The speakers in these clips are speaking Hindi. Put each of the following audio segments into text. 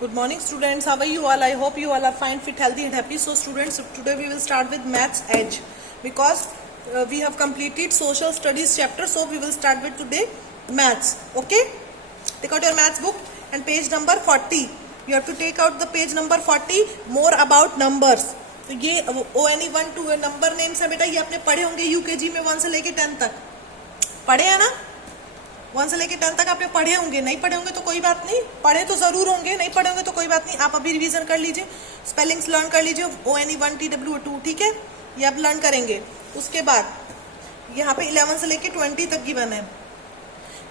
Good morning students, how are you all? I hope you all are fine, fit, healthy and happy. So students, today we will start with Maths Edge because we have completed social studies chapter, so we will start with today Maths. Okay? Take out your Maths book and page number 40. You have to take out the page number 40, more about numbers. तो ये ONE 1 2 नंबर नेम्स है बेटा, ये आपने पढ़े होंगे यूकेजी में 1 से लेके 10 तक पढ़े हैं ना। 1 से लेके 10 तक आपने पढ़े होंगे, नहीं पढ़े होंगे तो कोई बात नहीं, पढ़े तो जरूर होंगे, नहीं पढ़े होंगे तो कोई बात नहीं, आप अभी रिवीजन कर लीजिए, स्पेलिंग्स लर्न कर लीजिए ONE 1 TW2, ठीक है, ये आप लर्न करेंगे। उसके बाद यहाँ पे 11 से लेके 20 तक गिवन है,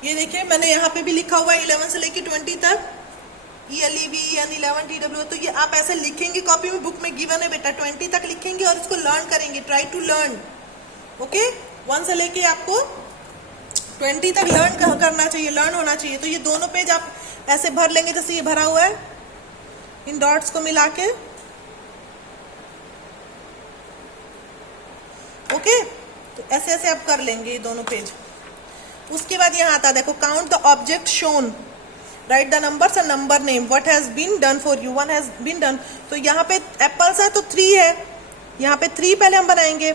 ये देखिए मैंने यहाँ पे भी लिखा हुआ है 11 से लेके 20 तक ELEVEN 11 TW, तो ये आप ऐसे लिखेंगे कॉपी में, बुक में गिवन है बेटा, 20 तक लिखेंगे और इसको लर्न करेंगे, ट्राई टू लर्न। ओके, 1 से लेके आपको 20 तक लर्न करना चाहिए, लर्न होना चाहिए। तो ये दोनों पेज आप ऐसे भर लेंगे जैसे ये भरा हुआ है, इन डॉट्स को मिला के। ओके, तो ऐसे ऐसे आप कर लेंगे ये दोनों पेज। उसके बाद यहाँ आता है, देखो count the object shown, write the numbers and number name, what has been done for you, 1 has been done. तो यहाँ पे एप्पल्स है तो 3 है, यहाँ पे 3 पहले हम बनाएंगे,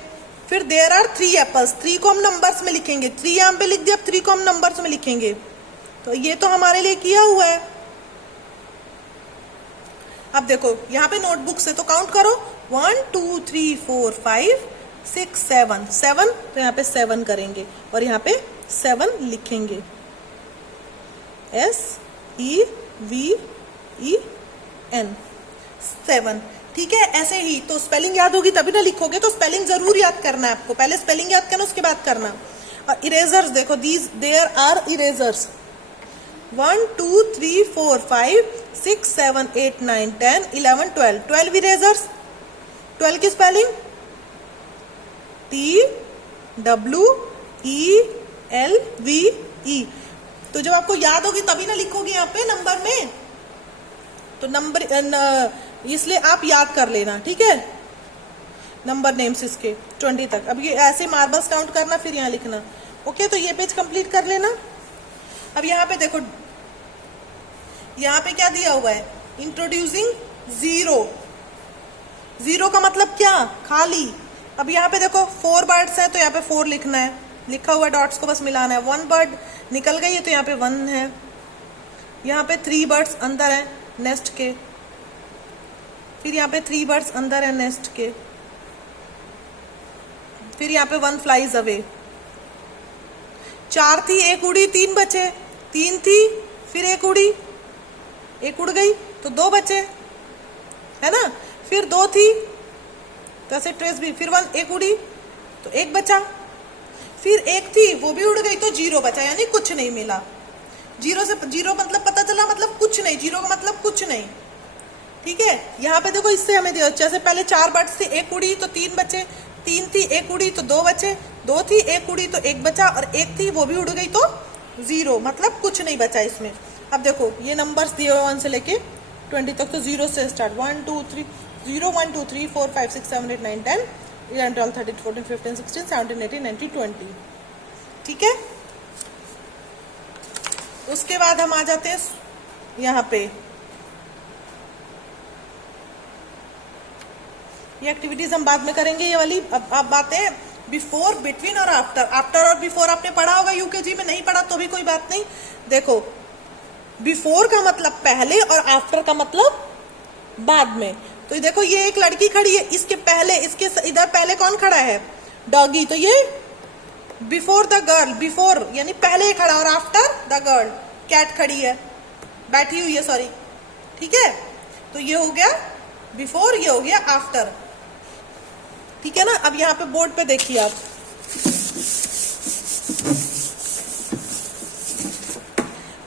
फिर देयर आर 3 एप्पल्स, 3 को हम नंबर्स में लिखेंगे, 3 यहाँ पे लिख दिया, 3 को हम नंबर्स में लिखेंगे। तो ये तो हमारे लिए किया हुआ है। अब देखो यहाँ पे नोटबुक से तो काउंट करो, 1 2 3 4 5 6 7 7, तो यहाँ पे 7 करेंगे और यहाँ पे 7 लिखेंगे, SEVEN 7, ठीक है। ऐसे ही तो स्पेलिंग याद होगी तभी ना लिखोगे, तो स्पेलिंग जरूर याद करना है आपको, पहले स्पेलिंग याद करना उसके बाद करना। और इरेजर्स देखो, देयर आर इरेजर्स, 1 2 3 4 5 6 7 8 9 10 11 12 12 इरेजर्स। 12 की स्पेलिंग TWELVE। तो जब आपको याद होगी तभी ना लिखोगे यहाँ पे नंबर में, तो नंबर इसलिए आप याद कर लेना, ठीक है। नंबर नेम्स इसके 20 तक। अब ये ऐसे मार्बल्स काउंट करना, फिर यहाँ लिखना। ओके, तो ये पेज कंप्लीट कर लेना। अब यहाँ पे देखो, यहाँ पे क्या दिया हुआ है, इंट्रोड्यूसिंग जीरो। जीरो का मतलब क्या, खाली। अब यहाँ पे देखो 4 बर्ड्स है तो यहाँ पे 4 लिखना है, लिखा हुआ डॉट्स को बस मिलाना है। 1 बर्ड निकल गई है तो यहाँ पे 1 है। यहाँ पे 3 बर्ड्स अंदर है नेस्ट के, फिर यहाँ पे 3 बर्ड्स अंदर है नेस्ट के, फिर यहाँ पे 1 फ्लाइज अवे। 4 थी, 1 उड़ी, 3 बचे। 3 थी, फिर 1 उड़ी, 1 उड़ गई तो 2 बचे, है ना। फिर 2 थी, तो ऐसे ट्रेस भी, फिर 1 उड़ी तो 1 बचा, फिर 1 थी वो भी उड़ गई तो 0 बचा, यानी कुछ नहीं मिला। 0 से 0 मतलब पता चला, मतलब कुछ नहीं, 0 का मतलब कुछ नहीं, ठीक है। यहाँ पे देखो इससे हमें जैसे पहले 4 बर्ड्स थी, 1 उड़ी तो 3 बचे, 3 थी 1 उड़ी तो 2 बचे, 2 थी 1 उड़ी तो 1 बचा, और 1 थी वो भी उड़ गई तो 0, मतलब कुछ नहीं बचा इसमें। अब देखो ये नंबर्स दिए हुए 1 से लेके 20 तक, तो 0 से स्टार्ट, 1 2 3 0 1 2 3 4 5 6 7 8 9 10 11 12 13 14 15 16 17 18 19 20, ठीक है। उसके बाद हम आ जाते हैं यहाँ पे, ये एक्टिविटीज हम बाद में करेंगे ये वाली। अब बातें हैं बिफोर, बिटवीन और आफ्टर। आफ्टर और बिफोर आपने पढ़ा होगा यूकेजी में, नहीं पढ़ा तो भी कोई बात नहीं। देखो बिफोर का मतलब पहले और आफ्टर का मतलब बाद में। तो देखो ये एक लड़की खड़ी है, इसके पहले, इसके इधर पहले कौन खड़ा है, डॉगी, तो ये बिफोर द गर्ल, बिफोर यानी पहले खड़ा, और आफ्टर द गर्ल कैट खड़ी है, बैठी हुई है, सॉरी, ठीक है। तो ये हो गया बिफोर, ये हो गया आफ्टर, ठीक है ना। अब यहाँ पे बोर्ड पे देखिए आप,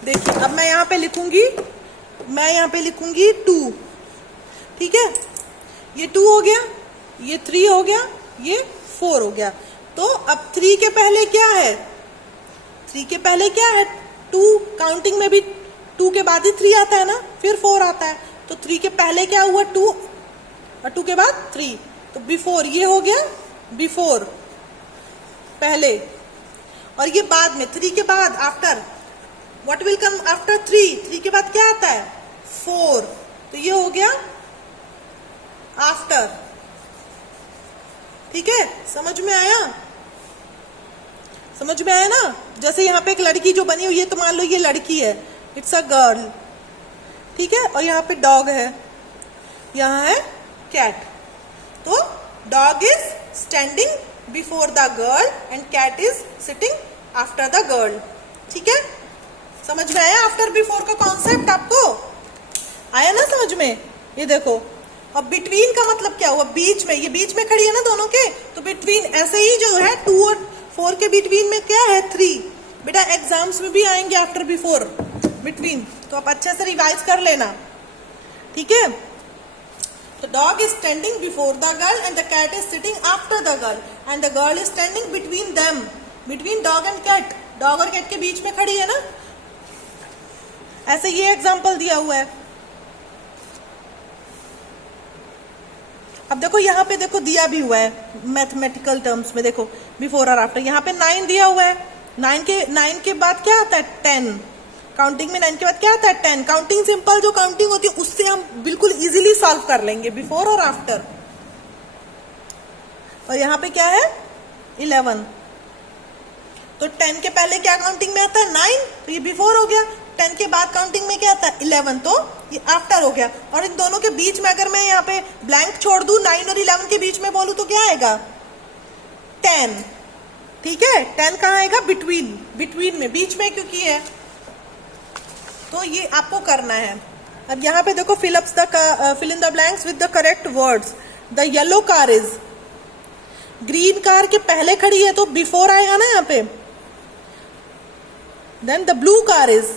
देखिए अब मैं यहाँ पे लिखूंगी, 2, ठीक है। ये 2 हो गया, ये 3 हो गया, ये 4 हो गया। तो अब 3 के पहले क्या है, 3 के पहले क्या है, 2। काउंटिंग में भी 2 के बाद ही 3 आता है ना, फिर 4 आता है। तो 3 के पहले क्या हुआ, 2, और 2 के बाद 3, तो बिफोर, ये हो गया बिफोर, पहले। और ये बाद में, 3 के बाद after, what will come after 3, 3 के बाद क्या आता है, 4। ये हो गया आफ्टर। ठीक है, समझ में आया? समझ में आया ना? जैसे यहाँ पे एक लड़की जो बनी हुई है, तो मान लो ये लड़की है, इट्स अ गर्ल। ठीक है, और यहाँ पे डॉग है, यहाँ है कैट। तो dog is standing before the girl and cat is sitting after the girl. ठीक है, समझ में आया आफ्टर बिफोर का कॉन्सेप्ट? आपको आया ना समझ में? ये देखो, अब बिटवीन का मतलब क्या हुआ? बीच में, ये बीच में खड़ी है ना दोनों के, तो बिटवीन ऐसे ही जो है 2 और 4 के बिटवीन में क्या है? 3। बेटा एग्जाम्स में भी आएंगे आफ्टर बिफोर बिटवीन, तो आप अच्छे से रिवाइज कर लेना। ठीक है, तो dog is standing before the girl and the cat is sitting after the girl and the girl is standing between them, between dog and cat. Dog और कैट के बीच में खड़ी है ना, ऐसे ये एग्जाम्पल दिया हुआ है। अब देखो यहाँ पे देखो दिया भी हुआ है मैथमेटिकल टर्म्स में, देखो बिफोर और आफ्टर। यहाँ पे 9 दिया हुआ है, 9 के बाद क्या आता है? 10। काउंटिंग में 9 के बाद क्या आता है? 10। काउंटिंग सिंपल जो काउंटिंग होती है उससे हम बिल्कुल इजीली सॉल्व कर लेंगे, बिफोर और आफ्टर। और यहाँ पे क्या है? 11। तो 10 के पहले क्या काउंटिंग में आता है? 9, तो ये बिफोर हो गया। 10 के बाद काउंटिंग में क्या आता है? 11, तो ये आफ्टर हो गया। और इन दोनों के बीच में अगर मैं यहाँ पे ब्लैंक छोड़ दूं, 9 और 11 के बीच में बोलूं, तो क्या आएगा? 10। ठीक है, 10 कहाँ आएगा? बिटवीन, बिटवीन में, बीच में क्योंकि है, तो ये आपको करना है। अब यहाँ पे देखो fill in the blanks with the correct words. The yellow car is, green car के पहले खड़ी है तो बिफोर आएगा ना यहाँ पे। Then the blue car is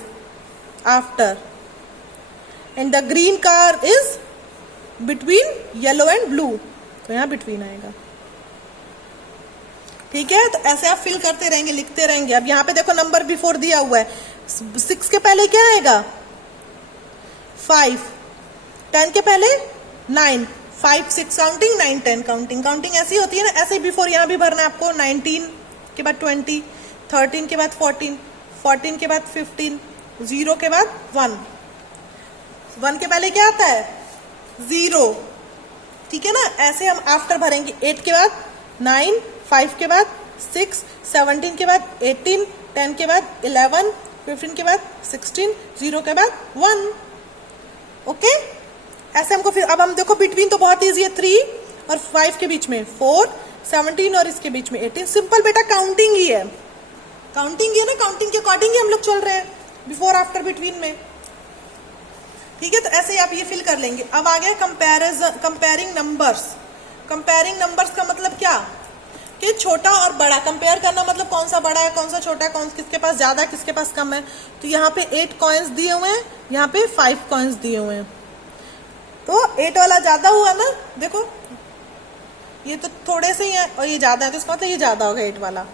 after and the green car is between yellow and blue, तो यहाँ बिटवीन आएगा। ठीक है, तो ऐसे आप फिल करते रहेंगे, लिखते रहेंगे। अब यहाँ पे देखो नंबर बिफोर दिया हुआ है, 6 के पहले क्या आएगा? 5। 10 के पहले 9, 5 6 काउंटिंग, 9 10 काउंटिंग। काउंटिंग ऐसी होती है ना, ऐसे बिफोर यहाँ भी भरना है आपको। 19 के बाद 20, 13 के बाद 14, 14 के बाद 15, 0 के बाद 1, 1 के पहले क्या आता है? 0। ठीक है ना, ऐसे हम आफ्टर भरेंगे। 8 के बाद 9, 5 के बाद 6, 17 के बाद 18, 10 के बाद 11, 15 के बाद 16, 0 के बाद 1। ओके, ऐसे हमको फिर अब हम देखो बिटवीन तो बहुत ईजी है, 3 और 5 के बीच में 4, 17 और इसके बीच में 18। सिंपल बेटा काउंटिंग ही है, काउंटिंग ही है ना, काउंटिंग के अकॉर्डिंग ही हम लोग चल रहे हैं बिफोर आफ्टर बिटवीन में। ठीक है, तो ऐसे ही आप ये फिल कर लेंगे। अब आ गया कंपेयरिंग नंबर्स। कंपेयरिंग नंबर्स का मतलब क्या? कि छोटा और बड़ा कंपेयर करना, मतलब कौन सा बड़ा है, कौन सा छोटा है, कौन किसके पास ज्यादा है, किसके पास कम है। तो यहाँ पे 8 कॉइन्स दिए हुए हैं, यहाँ पे 5 कॉइन्स दिए हुए हैं, तो 8 वाला ज्यादा हुआ ना। देखो ये तो थोड़े से ही है और ये ज्यादा है, तो इसका मतलब ये ज्यादा होगा 8 वाला।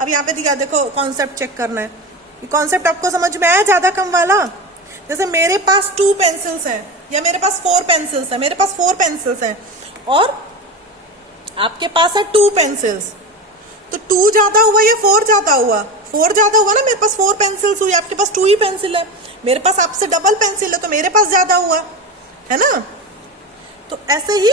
अब यहाँ पे दिखा, देखो कॉन्सेप्ट चेक करना है। ये कॉन्सेप्ट आपको समझ में आया ज्यादा कम वाला? जैसे मेरे पास 2 पेंसिल्स हैं या मेरे पास 4 पेंसिल्स हैं, मेरे पास 4 पेंसिल्स हैं और आपके पास है 2 पेंसिल्स, तो 2 ज्यादा हुआ या 4 ज्यादा हुआ? 4 ज्यादा हुआ ना, मेरे पास 4 पेंसिल्स हुई, आपके पास 2 ही पेंसिल है। मेरे पास आपसे डबल पेंसिल है तो मेरे पास ज्यादा हुआ है ना। तो ऐसे ही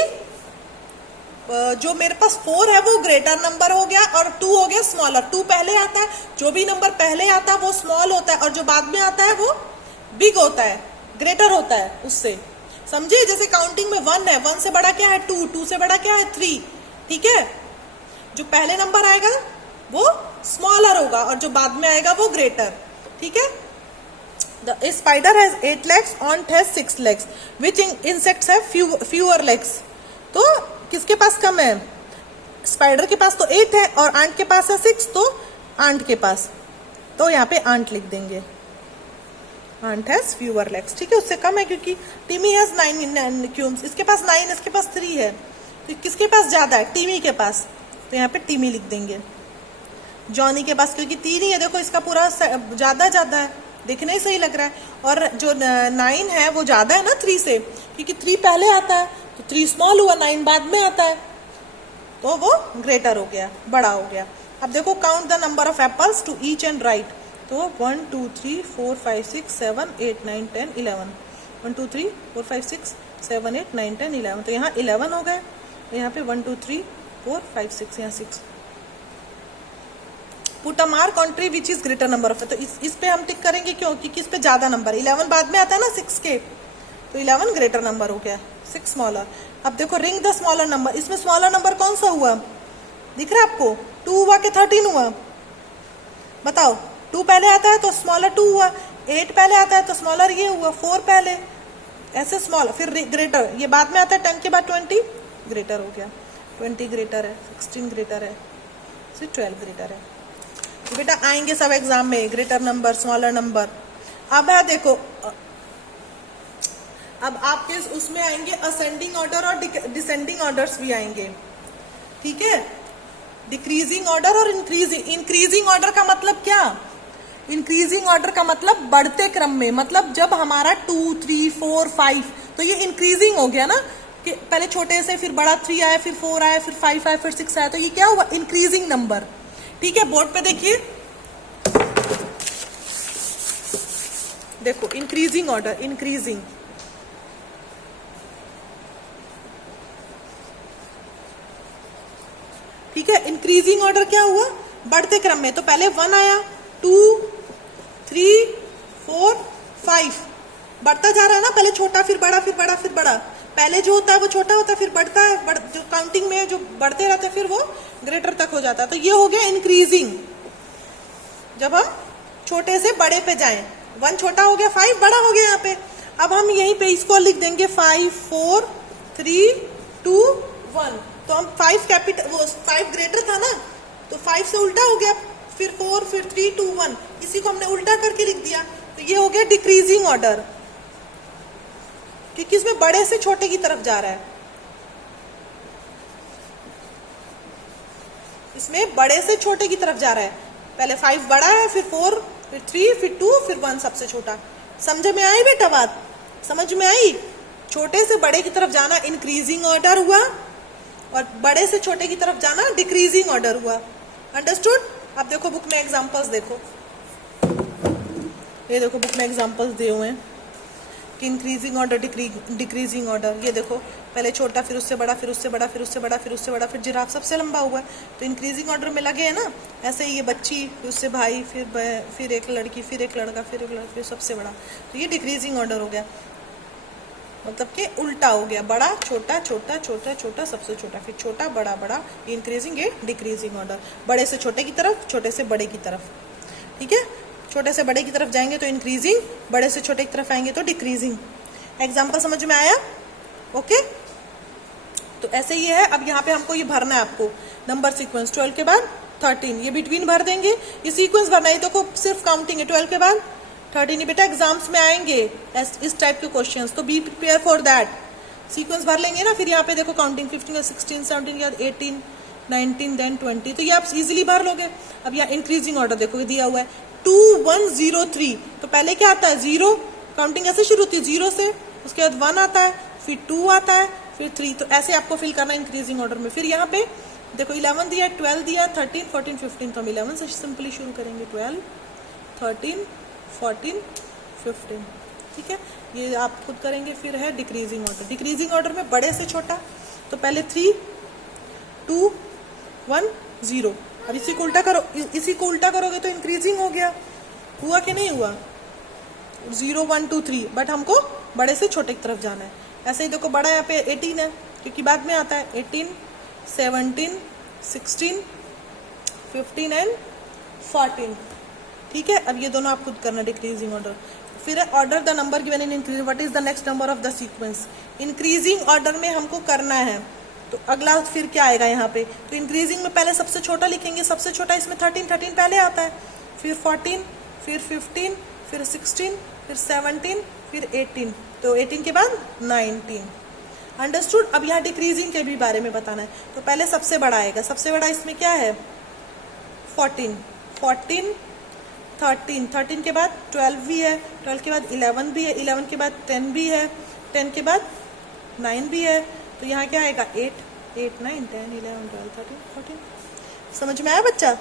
जो मेरे पास 4 है वो ग्रेटर नंबर हो गया और 2 हो गया स्मॉलर। 2 पहले आता है, जो भी नंबर पहले आता है वो स्मॉल होता है और जो बाद में आता है वो बिग होता है, ग्रेटर होता है उससे। समझे? जैसे काउंटिंग में 1 है, 1 से बड़ा क्या है? 2, 2 से बड़ा क्या है? 3। ठीक है, जो पहले नंबर आएगा वो स्मॉलर होगा और जो बाद में आएगा वो ग्रेटर। ठीक है, the spider has 8 legs, ant has 6 legs, which insects have fewer legs। तो किसके पास कम है? स्पाइडर के पास तो 8 है और आंट के पास है 6, तो आंट के पास, तो यहाँ पे आंट लिख देंगे, आंट हैज fewer legs। ठीक है, उससे कम है क्योंकि टिमी हैज 9 क्यूम्स, इसके पास 9, इसके पास 3 है, तो किसके पास ज्यादा है? टिमी के पास, तो यहाँ पे टिमी लिख देंगे। जॉनी के पास क्योंकि 3 ही है, देखो इसका पूरा ज्यादा है, देखने ही सही लग रहा है। और जो 9 है वो ज्यादा है ना 3 से, क्योंकि 3 पहले आता है, तो 3 स्मॉल हुआ, 9 बाद में आता है, तो वो ग्रेटर हो गया, बड़ा हो गया। अब देखो count the number of apples to each and write. तो 1 2 3 4 5 6 7 8 9 10 11, 1 2 3 4 5 6 7 8 9 10 11, तो यहाँ 11 हो गए, और यहाँ पे 1 2 3 4 5 6, यहाँ 6। Put a mark on tree which is greater number of, तो इस पे हम टिक करेंगे, क्यों? क्योंकि इस पे ज्यादा नंबर, 11 बाद में आता है ना 6 के, तो 11 ग्रेटर नंबर हो गया, 6 स्मॉलर। अब देखो रिंग द स्मॉलर नंबर, इसमें स्मॉलर नंबर कौन सा हुआ, दिख रहा है आपको? 2 हुआ कि 13 हुआ, बताओ? 2 पहले आता है तो स्मॉलर 2 हुआ, 8 पहले आता है तो स्मॉलर ये हुआ 4 पहले, ऐसे स्मॉलर, फिर ग्रेटर, ये बाद में आता है 10 के बाद 20 ग्रेटर हो गया, 20 ग्रेटर है, 16 ग्रेटर है, फिर 12 ग्रेटर है। तो बेटा आएंगे सब एग्जाम में ग्रेटर नंबर, स्मॉलर नंबर। अब है देखो, अब आपके उसमें आएंगे असेंडिंग ऑर्डर और डिसेंडिंग ऑर्डर्स भी आएंगे, ठीक है? डिक्रीजिंग ऑर्डर और इंक्रीजिंग ऑर्डर का मतलब क्या? इंक्रीजिंग ऑर्डर का मतलब बढ़ते क्रम में, मतलब जब हमारा 2 3 4 5, तो ये इंक्रीजिंग हो गया ना, कि पहले छोटे से फिर बड़ा 3 आया, फिर 4 आया, फिर 5 आया, फिर 6 आया, तो ये क्या हुआ? इंक्रीजिंग नंबर, ठीक है? बोर्ड पे देखिए, देखो इंक्रीजिंग ऑर्डर, इंक्रीजिंग, ठीक है? इंक्रीजिंग ऑर्डर क्या हुआ? बढ़ते क्रम में, तो पहले 1 आया, 2 3 4 5, बढ़ता जा रहा है ना, पहले छोटा फिर बड़ा फिर बड़ा फिर बड़ा, पहले जो होता है वो छोटा होता है, फिर बढ़ता है, जो काउंटिंग में जो बढ़ते रहते हैं फिर वो ग्रेटर तक हो जाता है, तो ये हो गया इंक्रीजिंग। जब हम छोटे से बड़े पे जाएं, 1 छोटा हो गया, 5 बड़ा हो गया यहाँ पे, अब हम यहीं पे इसको लिख देंगे 5 4 3 2 1, तो हम 5 कैपिटल, वो 5 ग्रेटर था ना, तो 5 से उल्टा हो गया, फिर 4 फिर 3 2 1, इसी को हमने उल्टा करके लिख दिया, तो ये हो गया डिक्रीजिंग ऑर्डर, क्योंकि इसमें बड़े से छोटे की तरफ जा रहा है, इसमें बड़े से छोटे की तरफ जा रहा है, पहले 5 बड़ा है, फिर 4 फिर 3 फिर 2 फिर 1 सबसे छोटा। समझ में आई बेटा बात? समझ में आई? छोटे से बड़े की तरफ जाना इंक्रीजिंग ऑर्डर हुआ, और बड़े से छोटे की तरफ जाना डिक्रीजिंग ऑर्डर हुआ। अंडरस्टूड? अब देखो बुक में एग्जांपल्स देखो, ये देखो बुक में एग्जांपल्स दिए हुए हैं कि इंक्रीजिंग ऑर्डर, डिक्रीजिंग ऑर्डर। ये देखो पहले छोटा, फिर उससे बड़ा, फिर उससे बड़ा, फिर उससे बड़ा, फिर उससे बड़ा, फिर जिराफ सबसे लंबा हुआ है, तो इंक्रीजिंग ऑर्डर में लगे है ना। ऐसे ही ये बच्ची, फिर उससे भाई, फिर एक लड़की, फिर एक लड़का, फिर एक लड़का, फिर सबसे बड़ा, तो ये डिक्रीजिंग ऑर्डर हो गया, मतलब कि उल्टा हो गया, बड़ा छोटा छोटा छोटा छोटा सबसे छोटा, फिर छोटा बड़ा बड़ा, इंक्रीजिंग, ये डिक्रीजिंग ऑर्डर, बड़े से छोटे की तरफ, छोटे से बड़े की तरफ, ठीक है? छोटे से बड़े की तरफ जाएंगे तो इंक्रीजिंग, बड़े से छोटे की तरफ आएंगे तो डिक्रीजिंग। एग्जाम्पल समझ में आया? ओके, तो ऐसे ही है। अब यहाँ पे हमको ये भरना है आपको नंबर सीक्वेंस, 12 के बाद 13, ये बिटवीन भर देंगे, ये सीक्वेंस भरना है, तो सिर्फ काउंटिंग है, 12 के बाद 13। ये बेटा एग्जाम्स में आएंगे इस टाइप के क्वेश्चंस, तो be prepare for that. Sequence भर लेंगे ना, फिर यहाँ पे देखो काउंटिंग 15 16 17 के बाद 18 19 देन 20, तो ये आप इजीली भर लोगे। अब यहाँ इंक्रीजिंग ऑर्डर देखो दिया हुआ है 2 1 0 3, तो पहले क्या आता है 0, काउंटिंग ऐसे शुरू होती है 0 से, उसके बाद 1 आता है, फिर 2 आता है, फिर 3, तो ऐसे आपको फिल करना है इंक्रीजिंग ऑर्डर में। फिर यहाँ पे देखो 11 दिया, 12 दिया, 13 14 15, तो हम 11 से सिंपली शुरू करेंगे, 12 13 14 15, ठीक है? ये आप खुद करेंगे। फिर है डिक्रीजिंग ऑर्डर, डिक्रीजिंग ऑर्डर में बड़े से छोटा, तो पहले 3 2 1 0, अब इसी को उल्टा करो, इसी को उल्टा करोगे तो इंक्रीजिंग हो गया, हुआ कि नहीं हुआ? 0 1 2 3, बट हमको बड़े से छोटे की तरफ जाना है। ऐसे ही देखो बड़ा यहाँ पे 18 है, क्योंकि बाद में आता है 18 17 16 15 एंड 14, ठीक है? अब ये दोनों आप खुद करना, डिक्रीजिंग ऑर्डर। फिर है order the number given in increasing, what is the next number of the sequence. Increasing order में हमको करना है, तो अगला फिर क्या आएगा यहाँ पे, तो इंक्रीजिंग में पहले सबसे छोटा लिखेंगे, सबसे छोटा इसमें 13 पहले आता है, फिर 14 फिर 15 फिर 16 फिर 17 फिर 18, तो 18 के बाद 19। अंडरस्टूड? अब यहाँ डिक्रीजिंग के भी बारे में बताना है, तो पहले सबसे बड़ा आएगा, सबसे बड़ा इसमें क्या है 14 14 13 13 के बाद 12 भी है, 12 के बाद 11 भी है, 11 के बाद 10 भी है, 10 के बाद 9 भी है, तो यहाँ क्या आएगा 8 8 9 10 11 12 13 14। समझ में आया बच्चा?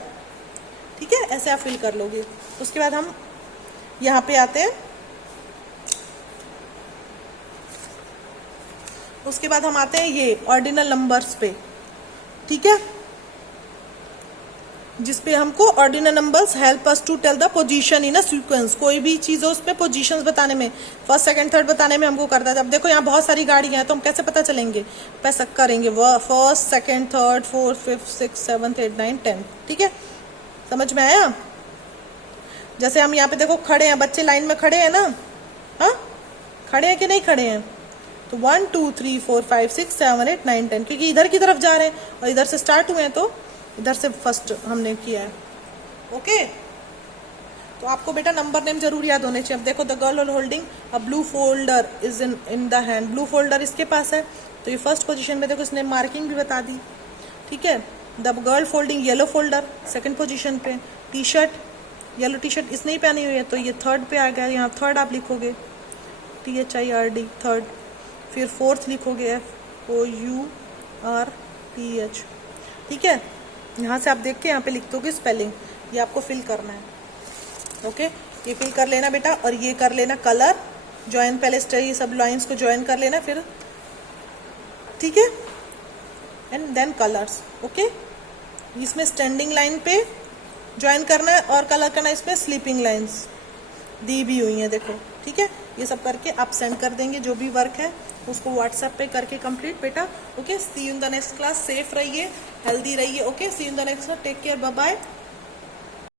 ठीक है, ऐसे आप फिल कर लोगे। उसके बाद हम यहाँ पे आते हैं उसके बाद हम आते हैं ये ऑर्डिनल नंबर्स पे, ठीक है, जिसपे हमको ordinal numbers help us to tell the position in a sequence. कोई भी चीज है उसमें पोजीशंस बताने में, फर्स्ट सेकंड थर्ड बताने में हमको करता है। अब देखो यहाँ बहुत सारी गाड़ियां हैं तो हम कैसे पता चलेंगे, पैसा करेंगे first second third fourth fifth six seventh eight nine 10, ठीक है, समझ में आया। जैसे हम यहाँ पे देखो खड़े हैं, बच्चे लाइन में खड़े हैं ना, हाँ खड़े हैं कि नहीं खड़े हैं, तो 1 2 3 4 5 6 7 8 9 10, क्योंकि इधर की तरफ जा रहे हैं और इधर से स्टार्ट हुए हैं तो इधर से फर्स्ट हमने किया है। ओके, तो आपको बेटा नंबर नेम जरूर याद होने चाहिए। अब देखो the girl holding a blue folder is in the hand, blue folder इसके पास है तो ये फर्स्ट पोजीशन में, देखो इसने मार्किंग भी बता दी, ठीक है। The girl folding yellow folder second position पे, T-shirt yellow T-shirt इसने ही पहनी हुई है तो ये थर्ड पे आ गया, यहाँ थर्ड आप लिखोगे THIRD थर्ड, फिर फोर्थ लिखोगे FOURTH, ठीक है। यहाँ से आप देख के यहाँ पे लिख दोगे स्पेलिंग, ये आपको फिल करना है। ओके, ये फिल कर लेना बेटा, और ये कर लेना कलर ज्वाइन, पहले ये सब लाइंस को ज्वाइन कर लेना फिर, ठीक है, एंड देन कलर्स। ओके, इसमें स्टैंडिंग लाइन पे ज्वाइन करना है और कलर करना है इसमें स्लीपिंग लाइंस दी भी हुई है, देखो, ठीक है। ये सब करके आप सेंड कर देंगे, जो भी वर्क है उसको व्हाट्सएप पे करके कंप्लीट बेटा। Okay, see you in the next class, safe रहिए, हेल्दी रहिए। Okay, see you in the next, take care, bye bye.